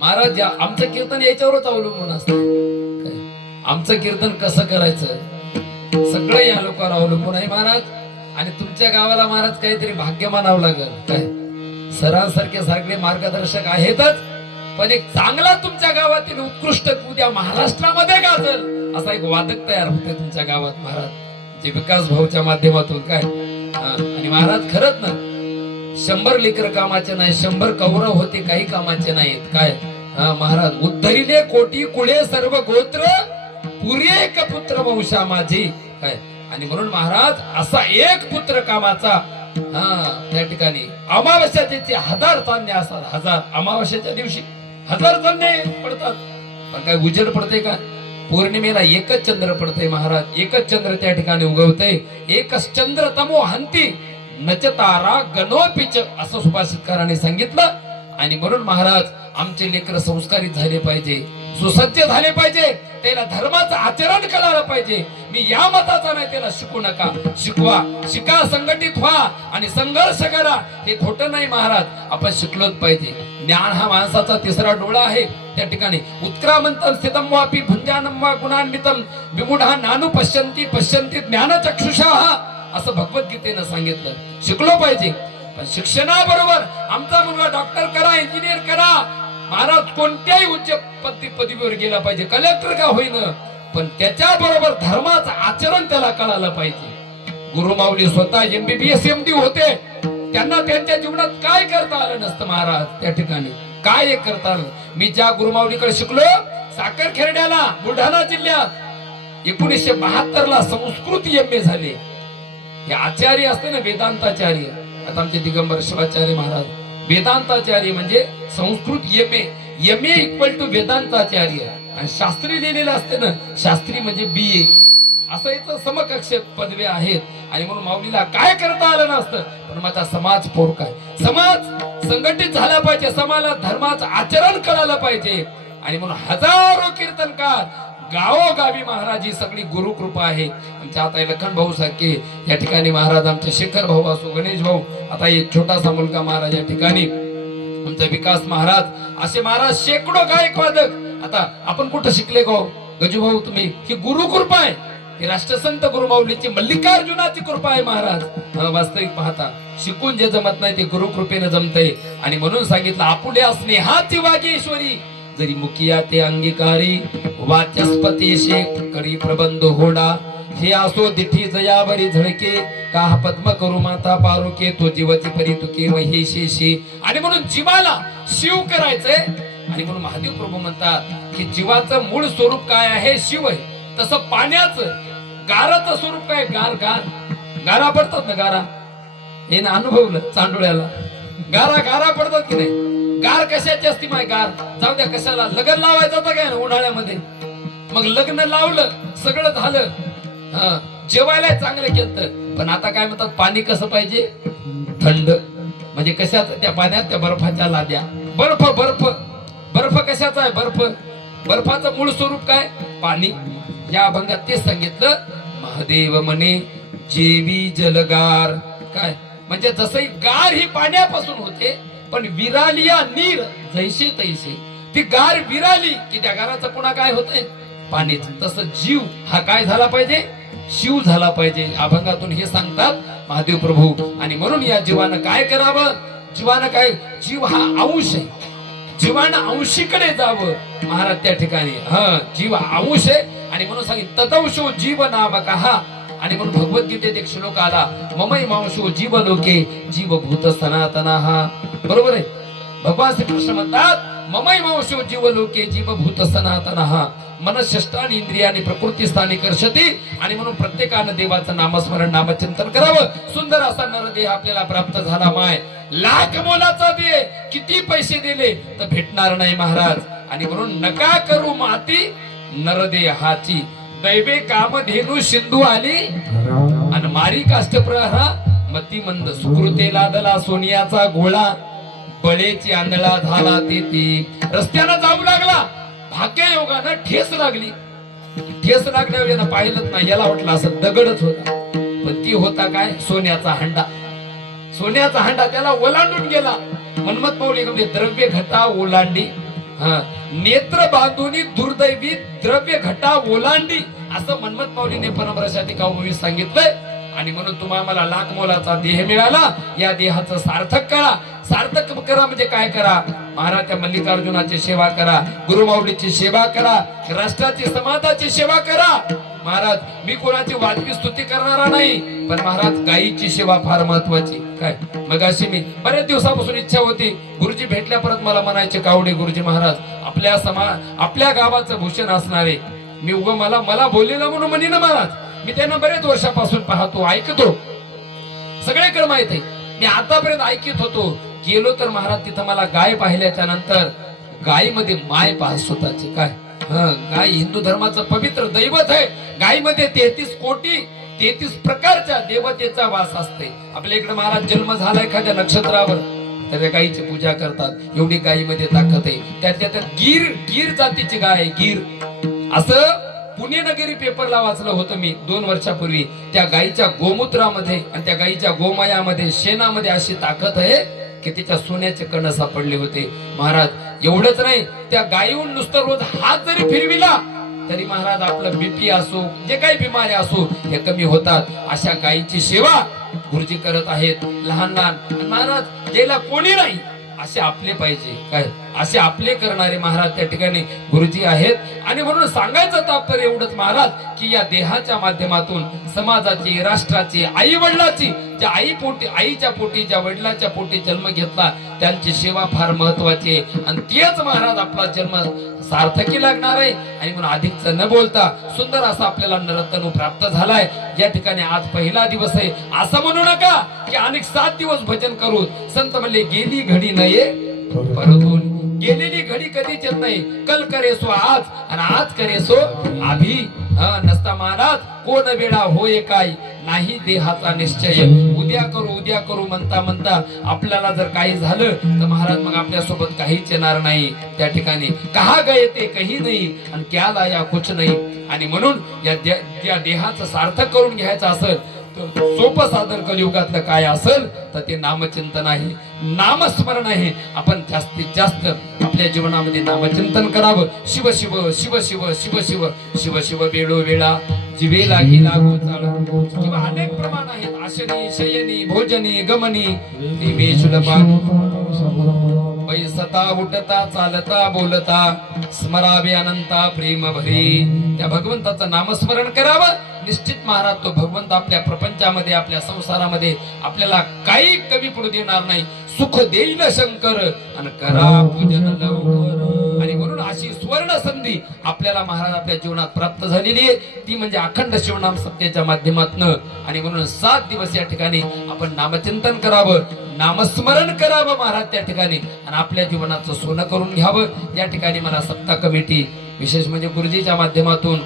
महाराज आमचं कीर्तन याच्यावरच अवलंबून असतं. आमचं कीर्तन कसं करायचं? सगळं या लोकांवर अवलंबून आहे महाराज. आणि तुमच्या गावाला महाराज काहीतरी भाग्य मानावं लागेल. काय? सरांसारखे सगळे मार्गदर्शक आहेतच पण एक चांगला तुमच्या गावातील उत्कृष्ट उद्या महाराष्ट्रामध्ये गाजल असा एक वादक तयार होते तुमच्या गावात महाराज. जे विकास भाऊच्या माध्यमातून काय? आणि महाराज खरंच ना शंभर लेकर कामाचे नाही शंभर कौरव होते काही कामाचे नाहीत. काय? हा महाराज उद्धरिले कोटी कुळे सर्व गोत्र पुरे एक पुत्र वंशा माझी. काय? आणि म्हणून महाराज असा एक पुत्र कामाचा हा त्या ठिकाणी अमावस्या त्याचे हजार चांदणे असतात. हजार अमावस्याच्या दिवशी हजार चांदणे पडतात. पण काय उजेड पडते का? पौर्णिमेला एकच चंद्र पडते महाराज. एकच चंद्र त्या ठिकाणी उगवते एकच चंद्र तमो हंती नचतारा गणोपिच असं सुभाषितकाराने सांगितलं. आणि म्हणून महाराज आमचे लेकर संस्कारित झाले पाहिजे सुसज्ज झाले पाहिजे त्याला धर्माचं आचरण करायला पाहिजे. मी या मताचा नाही त्याला शिकू नका. शिकवा. शिका संघटित व्हा आणि संघर्ष करा. हे खोटं नाही महाराज. आपण शिकलोच पाहिजे. ज्ञान हा माणसाचा तिसरा डोळा आहे. त्या ठिकाणी उत्क्रामंतम स्थितम वापी भुंजानम वा गुणान्वितम विमुढा नानू पश्यंती पश्यंती ज्ञान चक्षुषा. असं भगवद्गीतेनं सांगितलं. शिकलो पाहिजे. पण शिक्षणाबरोबर आमचा मुलगा डॉक्टर करा इंजिनियर करा. महाराज कोणत्याही उच्च पदी पदवीवर गेला पाहिजे. कलेक्टर का होईना. पण त्याच्या बरोबर धर्माचं आचरण त्याला कळालं पाहिजे. गुरुमाऊली स्वतः एमबीबीएस एमडी होते. त्यांना त्यांच्या जीवनात काय करता आलं नसतं महाराज त्या ठिकाणी. काय करता आलं? मी ज्या गुरुमाऊलीकडे शिकलो साखर खेरड्याला बुलढाणा जिल्ह्यात एकोणीसशे बहात्तर ला संस्कृत एम ए झाले. हे आचार्य असते ना वेदांताचार्य. आता आमचे दिगंबर शिवाचार्य महाराज वेदांताचार्य म्हणजे Sanskrit M A M A equal to वेदांताचार्य. आणि शास्त्री लिहिलेलं असते ना शास्त्री म्हणजे बी ए असं याचं समकक्ष पदवी आहेत. आणि म्हणून माऊलीला काय करता आलं नसतं पण माझा समाज पोरका आहे. समाज संघटित झाला पाहिजे समाजाला धर्माचं आचरण करायला पाहिजे. आणि म्हणून हजारो कीर्तनकार गावोगावी महाराज ही सगळी गुरुकृपा आहे. आमच्या आता लखन भाऊ सारखे या ठिकाणी महाराज आमचे शेखर भाऊ असो गणेश भाऊ आता एक छोटासा मुलगा महाराज या ठिकाणी. आमचा विकास महाराज असे महाराज शेकडो गायक वादक आता आपण कुठं शिकले गो? गजू भाऊ तुम्ही ही गुरुकृपा आहे. ही राष्ट्रसंत गुरुमाऊलीची मल्लिकार्जुनाची कृपा आहे महाराज. वास्तविक पाहता. शिकून जे जमत नाही ते गुरुकृपेनं जमतंय. आणि म्हणून सांगितलं आपुल्या स्नेहाची वागेश्वरी जरी मुखिया ते अंगीकारी वाचस्पती शेख करी प्रबंध होडा. हे असो दिठी जयावरी झळके का पद्म करू माता पारुके तो जीवाची परी तुके हे शेषे. आणि म्हणून जीवाला शिव करायचंय. आणि म्हणून महादेव प्रभू म्हणतात की जीवाचं मूळ स्वरूप काय आहे? शिव आहे. तसं पाण्याचं गाराचं स्वरूप काय? गार गार. गारा पडतात ना गारा? हे ना अनुभवलं चांडोळ्याला. गारा गारा पडतात की नाही? गार कशाची असती माय गार? जाऊ द्या कशाला? लग्न लावायचं होतं काय उन्हाळ्यामध्ये? मग लग्न लावलं सगळं झालं. जेवायला चांगलं केलं पण आता काय म्हणतात पाणी कसं पाहिजे? थंड. म्हणजे कशाच त्या पाण्यात त्या बर्फाच्या लाद्या. बर्फ बर्फ. बर्फ कशाचा आहे बर्फ? बर्फाचं मूळ स्वरूप काय? पाणी. या अभंगात तेच सांगितलं महादेव म्हणे जेवी जलगार. काय? म्हणजे जसं गार ही पाण्यापासून होते पण विरालिया नीर जैसे तैसे. ती गार विराली की त्या गाराचं पुन्हा काय होतंय? पाणीच. तसं जीव हा काय झाला पाहिजे? शिव झाला पाहिजे. अभंगातून हे सांगतात महादेव प्रभू. आणि म्हणून या जीवानं काय करावं? जीवानं काय? जीव हा अंश आहे. जीवानं अंशीकडे जावं. महाराज त्या ठिकाणी. हा जीव अंश आहे. आणि म्हणून सांगितलं तदंशो जीव नामक हा आणि म्हणून भगवद्गीतेत एक श्लोक आला ममई मांशो जीव लोके जीव भूत सनातना. हा बरोबर आहे? भगवान श्रीकृष्ण म्हणतात ममई मांशो जीव लोके जीव भूत सनातन. हा मनशष्टानी इंद्रियाने प्रकृती स्थानी कर्षती आणि म्हणून प्रत्येकानं देवाचं नामस्मरण नामचिंतन करावं. सुंदर असा नरदेह आपल्याला प्राप्त झाला माय. लाख मोलाचा दे किती पैसे दिले तर भेटणार नाही महाराज. आणि म्हणून नका करू माती नरदेहाची दैवे काम धेनू सिंधू आली. आणि मारी काष्टप्रहा मती मंद सुकृते लादला सोनियाचा गोळा बळेची आंधळा झाला ते ती. रस्त्यानं जाऊ लागला. भाग्य योगानं ठेस लागली. ठेस लागल्यावर यानं पाहिलंच नाही याला वाटलं असं दगडच होता. पण ती होता काय? सोन्याचा हंडा. सोन्याचा हंडा त्याला ओलांडून गेला. मनमत पाऊली म्हणजे द्रव्य घटा ओलांडी. नेत्र बांधुनी दुर्दैवी द्रव्य घटा ओलांडी असं मनमत माऊलीने परमरसाती काऊबी सांगितलंय. आणि म्हणून तुम्हाला मला लाख मोलाचा देह मिळाला. या देहाचं सार्थक करा. सार्थक करा म्हणजे काय करा? महाराज त्या मल्लिकार्जुनाची सेवा करा. गुरुमाऊलीची सेवा करा. राष्ट्राची समाजाची सेवा करा. महाराज मी कोणाची वाजवी स्तुती करणारा नाही पण महाराज गायीची सेवा फार महत्वाची. काय? मग अशी मी बऱ्याच दिवसापासून इच्छा होती गुरुजी भेटल्या परत मला म्हणायचे कावडे गुरुजी महाराज आपल्या समा आपल्या गावाचं भूषण असणारे. मी उग मला मला बोललेलं म्हणून म्हणे ना महाराज. मी त्यांना बरेच वर्षापासून पाहतो ऐकतो. सगळ्याकडे माहीत आहे. मी आतापर्यंत ऐकत होतो. गेलो तर महाराज तिथं मला गाय पाहिल्याच्या नंतर गायीमध्ये माय पाह स्वतःची. काय? गाय हिंदू धर्माचं पवित्र दैवत आहे. गायीमध्ये तेहतीस कोटी तेहतीस प्रकारच्या देवतेचा वास असते. आपल्या इकडे महाराज जन्म झाला एखाद्या नक्षत्रावर. तर त्या गायीची पूजा करतात. एवढी गायीमध्ये ताकद आहे. त्यातल्या त्यात गीर गीर जातीची गाय आहे गीर. असं पुणे नगरी पेपरला वाचलं होतं मी दोन वर्षापूर्वी. त्या गायीच्या गोमूत्रामध्ये आणि त्या गायीच्या गोमायामध्ये शेणामध्ये अशी ताकद आहे की तिच्या सोन्याचे कण सापडले होते. महाराज एवढंच नाही त्या गायीहून नुसतं रोज हात जरी फिरविला तरी महाराज आपलं बीपी असो जे काही बिमारी असो हे कमी होतात. अशा गायीची सेवा गुरुजी करत आहेत लहान लहान. महाराज ज्याला कोणी नाही. असे आपले पाहिजे. काय? असे आपले करणारे महाराज त्या ठिकाणी गुरुजी आहेत. आणि म्हणून सांगायचं तात्पर्य एवढंच महाराज की या देहाच्या माध्यमातून समाजाची राष्ट्राची आई वडिलाची ज्या आई पोटी आईच्या पोटी ज्या वडिलाच्या पोटी जन्म घेतला त्यांची सेवा फार महत्वाची आहे. आणि तेच महाराज आपला जन्म सार्थकी लागणार आहे. आणि म्हणून अधिकच न बोलता सुंदर असा आपल्याला नरतनु प्राप्त झालाय. या ठिकाणी आज पहिला दिवस आहे. असं म्हणू नका की अनेक सात दिवस भजन करू संत म्हणले गेली घडी नये परतून. गेलेली घडी कधीच येत नाही. कल करे सो आज आणि आज करे सो हा, नसता महाराज कोण वेळा होय काय? नाही देहाचा निश्चय. उद्या करू उद्या करू म्हणता म्हणता आपल्याला जर काही झालं तर महाराज मग आपल्यासोबत काहीच येणार नाही. त्या ठिकाणी कहा गये ते काही नाही आणि क्या लाया कुछ नाही. आणि म्हणून या त्या देहाचं सार्थक करून घ्यायचं असेल तर सोपं सादर कलियुगातलं काय असेल तर ते नामचिंतन आहे. नामस्मरण आहे. आपण जास्तीत जास्त आपल्या जीवनामध्ये नामचिंतन करावं. शिव शिव शिव शिव शिव शिव शिव शिव वेळोवेळा वेळा. जिवे लागी किंवा अनेक प्रमाण आहेत. आशनी शयनी भोजनी गमनी. दिवे बैसता उठता चालता बोलता. स्मरावे अनंता प्रेम भरी. त्या भगवंताचं नामस्मरण करावं. निश्चित महाराज तो भगवंत आपल्या प्रपंचामध्ये आपल्या संसारामध्ये आपल्याला काही कमी पडू देणार नाही. सुख देईल शंकर? आणि करा पूजन लवकर. आणि म्हणून अशी सुवर्ण संधी आपल्याला महाराज आपल्या जीवनात प्राप्त झालेली आहे. ती म्हणजे अखंड शिवनाम सत्तेच्या माध्यमातून. आणि म्हणून सात दिवस या ठिकाणी आपण नामचिंतन करावं नामस्मरण करावं महाराज त्या ठिकाणी. आणि आपल्या जीवनाचं सोनं करून घ्यावं. या ठिकाणी मला सत्ता कमिटी विशेष म्हणजे गुरुजीच्या माध्यमातून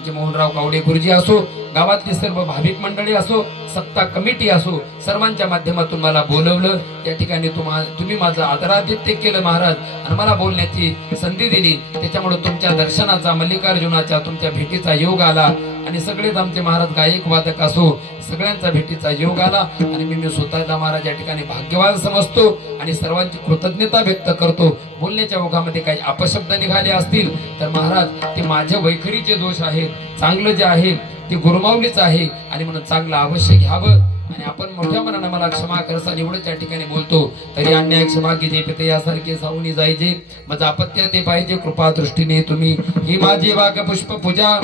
आमचे मोहनराव कावडे गुरुजी असो गावातली सर्व भाविक मंडळी असो सत्ता कमिटी असो सर्वांच्या माध्यमातून मला बोलवलं. त्या ठिकाणी तुम्हा तुम्ही माझं आदरातिथ्य केलं महाराज. आणि मला बोलण्याची संधी दिली. त्याच्यामुळे तुमच्या दर्शनाचा मल्लिकार्जुनाच्या तुमच्या भेटीचा योग आला. आणि सगळेच आमचे महाराज गायक वादक असो सगळ्यांचा भेटीचा योग आला. आणि मी मी स्वतःला महाराज या ठिकाणी भाग्यवान समजतो. आणि सर्वांची कृतज्ञता व्यक्त करतो. बोलण्याच्या ओघामध्ये काही अपशब्द निघाले असतील तर महाराज ते माझ्या वैखरीचे दोष आहेत. चांगलं जे आहे ते गुरुमावलीच आहे. आणि म्हणून चांगलं अवश्य घ्यावं. आणि आपण मोठ्या मनानं मला क्षमा करसा एवढंच या ठिकाणी बोलतो. तरी अन्याय क्षमा की जे पिते यासारखे सावनी जायचे. माझं अपत्य ते पाहिजे कृपा दृष्टीने तुम्ही. ही माझी वाघ पुष्प पूजा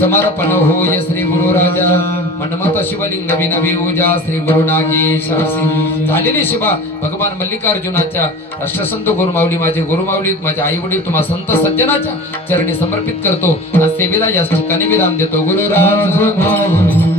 समर्पण हो श्री गुरु राजा मनमत शिवलिंग नवी नवी ऊजा श्री गुरु नागेशासी झालेली शिवा भगवान मल्लिकार्जुनाच्या राष्ट्रसंत गुरुमावली माझे गुरुमावली माझे आई वडील तुम्हा संत सज्जनाच्या चरणी समर्पित करतो. सेवेला याच ठिकाणी विराम देतो. गुरुराज